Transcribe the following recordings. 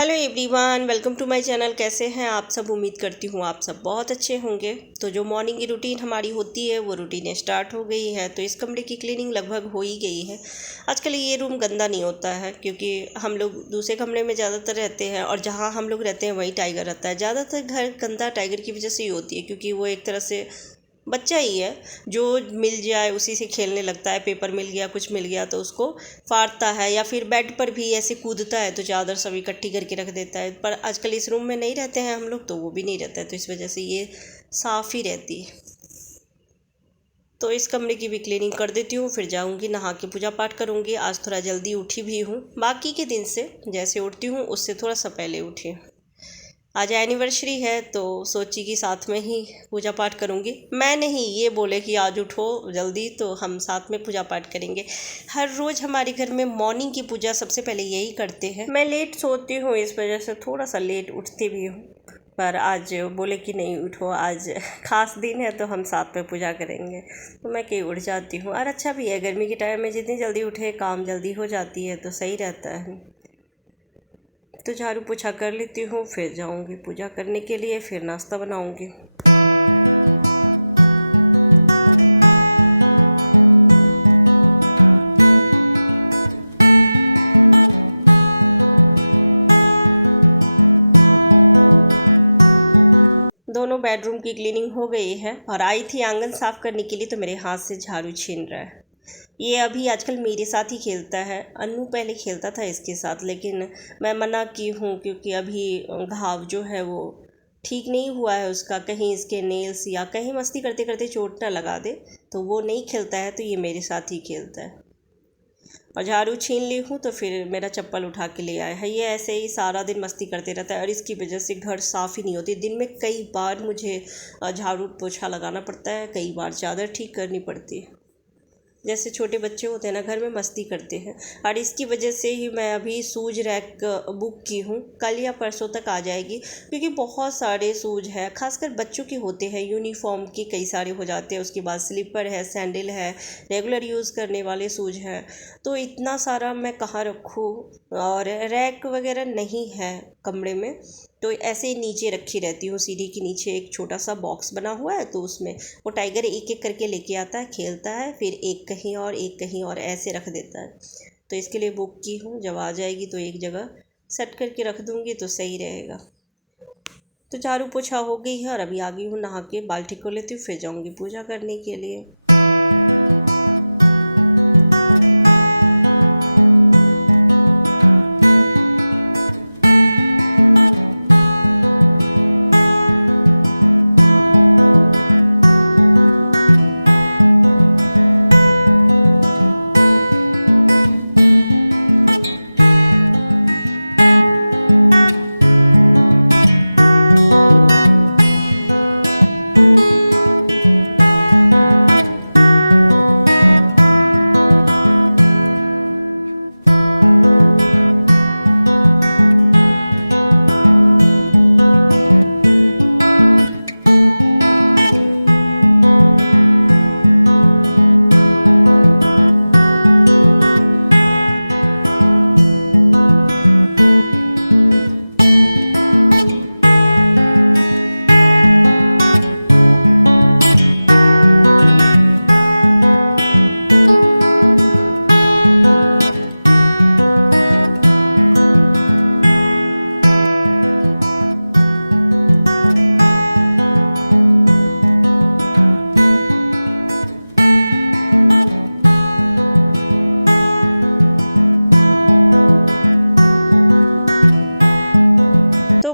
Hello everyone, welcome to my channel. कैसे हैं आप सब? उम्मीद करती हूँ आप सब बहुत अच्छे होंगे। तो जो मॉर्निंग की रूटीन हमारी होती है वो रूटीन स्टार्ट हो गई है। तो इस कमरे की क्लीनिंग लगभग हो ही गई है। आजकल ये रूम गंदा नहीं होता है क्योंकि हम लोग दूसरे कमरे में ज़्यादातर रहते हैं और जहाँ हम लोग रहते हैं वहीं टाइगर रहता है। ज़्यादातर घर गंदा टाइगर की वजह से ही होती है क्योंकि वो एक तरह से बच्चा ही है, जो मिल जाए उसी से खेलने लगता है। पेपर मिल गया, कुछ मिल गया तो उसको फाड़ता है, या फिर बेड पर भी ऐसे कूदता है तो चादर सब इकट्ठी करके रख देता है। पर आजकल इस रूम में नहीं रहते हैं हम लोग, तो वो भी नहीं रहता है, तो इस वजह से ये साफ़ ही रहती है। तो इस कमरे की भी क्लीनिंग कर देती हूँ, फिर जाऊँगी नहा के पूजा पाठ करूँगी। आज थोड़ा जल्दी उठी भी हूँ, बाकी के दिन से जैसे उठती हूँ उससे थोड़ा सा पहले उठी। आज एनिवर्सरी है तो सोची कि साथ में ही पूजा पाठ करूँगी। मैं नहीं, ये बोले कि आज उठो जल्दी तो हम साथ में पूजा पाठ करेंगे। हर रोज़ हमारे घर में मॉर्निंग की पूजा सबसे पहले यही करते हैं। मैं लेट सोती हूँ, इस वजह से थोड़ा सा लेट उठती भी हूँ, पर आज बोले कि नहीं उठो, आज ख़ास दिन है तो हम साथ में पूजा करेंगे। तो मैं कहीं उठ जाती हूँ, और अच्छा भी है। गर्मी के टाइम में जितनी जल्दी उठे काम जल्दी हो जाती है तो सही रहता है। तो झाड़ू पोछा कर लेती हूँ, फिर जाऊँगी पूजा करने के लिए, फिर नाश्ता बनाऊँगी। दोनों बेडरूम की क्लीनिंग हो गई है और आई थी आंगन साफ़ करने के लिए, तो मेरे हाथ से झाड़ू छीन रहा है। ये अभी आजकल मेरे साथ ही खेलता है। अन्नू पहले खेलता था इसके साथ, लेकिन मैं मना की हूँ क्योंकि अभी घाव जो है वो ठीक नहीं हुआ है उसका। कहीं इसके नेल्स या कहीं मस्ती करते करते चोट ना लगा दे, तो वो नहीं खेलता है, तो ये मेरे साथ ही खेलता है। और झाड़ू छीन ली हूँ तो फिर मेरा चप्पल उठा के ले आया है। ये ऐसे ही सारा दिन मस्ती करते रहता है और इसकी वजह से घर साफ़ ही नहीं होती। दिन में कई बार मुझे झाड़ू पोछा लगाना पड़ता है, कई बार चादर ठीक करनी पड़ती है। जैसे छोटे बच्चे होते हैं ना, घर में मस्ती करते हैं। और इसकी वजह से ही मैं अभी शूज रैक बुक की हूँ, कल या परसों तक आ जाएगी, क्योंकि बहुत सारे शूज है, खासकर बच्चों के होते हैं। यूनिफॉर्म के कई सारे हो जाते हैं, उसके बाद स्लीपर है, सैंडल है, रेगुलर यूज़ करने वाले शूज हैं। तो इतना सारा मैं कहाँ रखूँ, और रैक वगैरह नहीं है कमरे में, तो ऐसे ही नीचे रखी रहती हूँ। सीढ़ी के नीचे एक छोटा सा बॉक्स बना हुआ है, तो उसमें वो टाइगर एक एक करके लेके आता है, खेलता है, फिर एक कहीं और एक कहीं और ऐसे रख देता है। तो इसके लिए बुक की हूँ, जब आ जाएगी तो एक जगह सेट करके रख दूँगी तो सही रहेगा। तो झाड़ू पोछा हो गई है और अभी आ गई हूँ नहा के, बाल ठीक कर लेती हूँ, फिर जाऊँगी पूजा करने के लिए।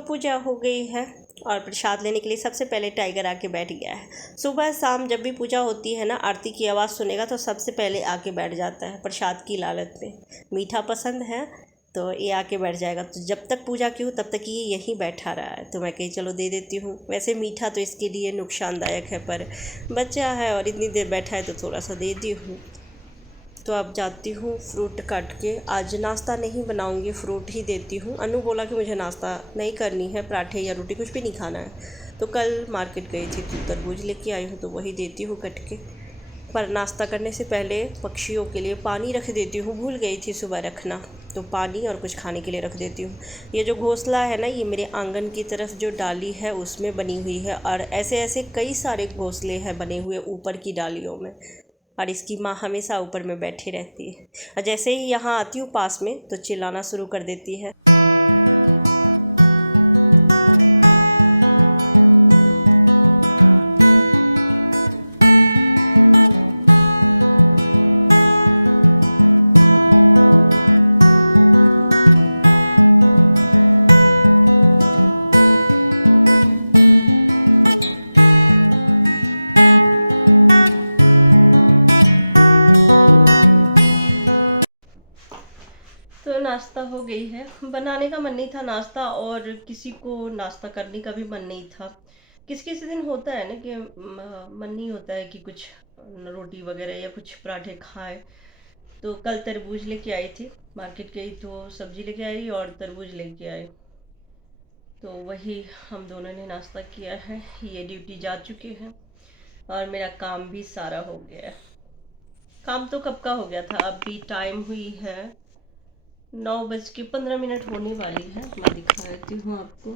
पूजा हो गई है और प्रसाद लेने के लिए सबसे पहले टाइगर आके बैठ गया है। सुबह शाम जब भी पूजा होती है ना, आरती की आवाज़ सुनेगा तो सबसे पहले आके बैठ जाता है प्रसाद की लालच में। मीठा पसंद है तो ये आके बैठ जाएगा। तो जब तक पूजा की हूँ तब तक ये यहीं बैठा रहा है, तो मैं कहीं चलो दे देती हूँ। वैसे मीठा तो इसके लिए नुकसानदायक है, पर बच्चा है और इतनी देर बैठा है तो थोड़ा सा दे दी हूँ। तो अब जाती हूँ फ्रूट काट के। आज नाश्ता नहीं बनाऊँगी, फ्रूट ही देती हूँ। अनु बोला कि मुझे नाश्ता नहीं करनी है, पराठे या रोटी कुछ भी नहीं खाना है, तो कल मार्केट गई थी तो तरबूज लेके आई हूँ, तो वही देती हूँ कट के। पर नाश्ता करने से पहले पक्षियों के लिए पानी रख देती हूँ, भूल गई थी सुबह रखना। तो पानी और कुछ खाने के लिए रख देती हूँ। ये जो घोंसला है ना, ये मेरे आंगन की तरफ जो डाली है उसमें बनी हुई है, और ऐसे ऐसे कई सारे घोंसले हैं बने हुए ऊपर की डालियों में, और इसकी माँ हमेशा ऊपर में बैठी रहती है, और जैसे ही यहाँ आती हूँ पास में तो चिल्लाना शुरू कर देती है। तो नाश्ता हो गई है। बनाने का मन नहीं था नाश्ता, और किसी को नाश्ता करने का भी मन नहीं था। किसी किसी दिन होता है ना कि मन नहीं होता है कि कुछ रोटी वगैरह या कुछ पराठे खाए। तो कल तरबूज लेके आई थी, मार्केट गई तो सब्जी लेके आई और तरबूज लेके आए, तो वही हम दोनों ने नाश्ता किया है। ये ड्यूटी जा चुके हैं और मेरा काम भी सारा हो गया। काम तो कब का हो गया था, अभी टाइम हुई है 9:15 होने वाली है। मैं दिखा देती हूँ आपको,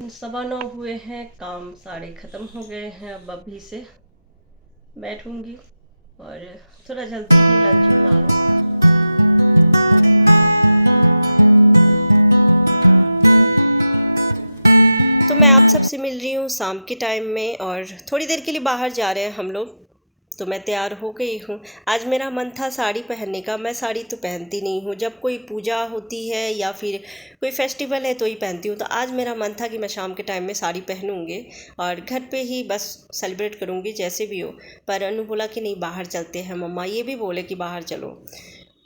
9:15 हुए हैं, काम सारे ख़त्म हो गए हैं। अब अभी से बैठूंगी और थोड़ा जल्दी लंच बनाऊंगी। तो मैं आप सबसे मिल रही हूँ शाम के टाइम में, और थोड़ी देर के लिए बाहर जा रहे हैं हम लोग। तो मैं तैयार हो गई हूँ। आज मेरा मन था साड़ी पहनने का। मैं साड़ी तो पहनती नहीं हूँ, जब कोई पूजा होती है या फिर कोई फेस्टिवल है तो ही पहनती हूँ। तो आज मेरा मन था कि मैं शाम के टाइम में साड़ी पहनूँगी और घर पे ही बस सेलिब्रेट करूँगी जैसे भी हो। पर अनु बोला कि नहीं, बाहर चलते हैं मम्मा, ये भी बोले कि बाहर चलो।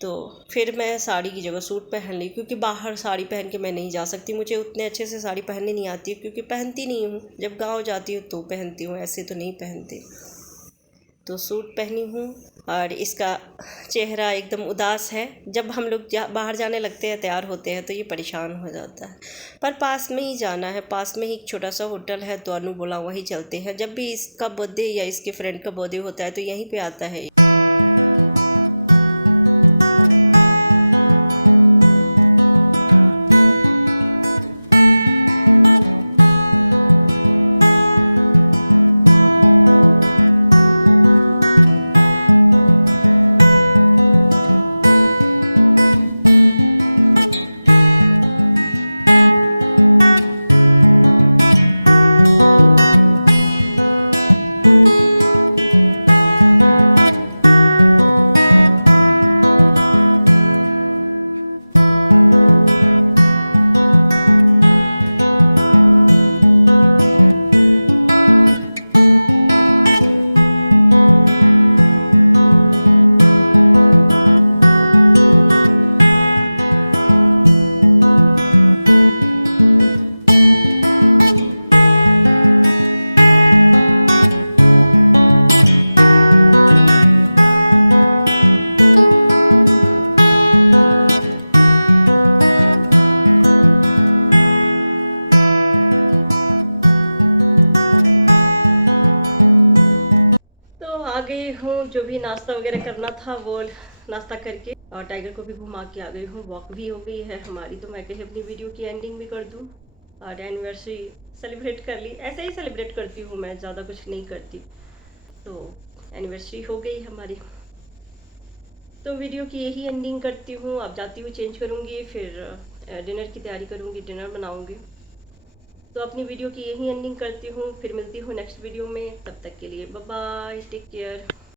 तो फिर मैं साड़ी की जगह सूट पहन ली, क्योंकि बाहर साड़ी पहन के मैं नहीं जा सकती। मुझे उतने अच्छे से साड़ी पहनने नहीं आती है, क्योंकि पहनती नहीं हूँ। जब गाँव जाती हूँ तो पहनती हूँ, ऐसे तो नहीं पहनती। तो सूट पहनी हूँ और इसका चेहरा एकदम उदास है। जब हम लोग बाहर जाने लगते हैं, तैयार होते हैं, तो ये परेशान हो जाता है। पर पास में ही जाना है, पास में ही एक छोटा सा होटल है, तो अनु बोला वहीं चलते हैं। जब भी इसका बर्थडे या इसके फ्रेंड का बर्थडे होता है तो यहीं पे आता है। जो भी नाश्ता वगैरह करना था वो नाश्ता करके, और टाइगर को भी घुमा के आ गई हूँ। वॉक भी हो गई है हमारी। तो मैं कहीं अपनी वीडियो की एंडिंग भी कर दूँ और एनिवर्सरी सेलिब्रेट कर ली। ऐसे ही सेलिब्रेट करती हूँ मैं, ज़्यादा कुछ नहीं करती। तो एनिवर्सरी हो गई हमारी, तो वीडियो की यही एंडिंग करती हूँ। अब जाती हूँ, चेंज करूँगी, फिर डिनर की तैयारी करूँगी, डिनर बनाऊँगी। तो अपनी वीडियो की यही एंडिंग करती हूँ। फिर मिलती हूँ नेक्स्ट वीडियो में, तब तक के लिए बाय बाय, टेक केयर।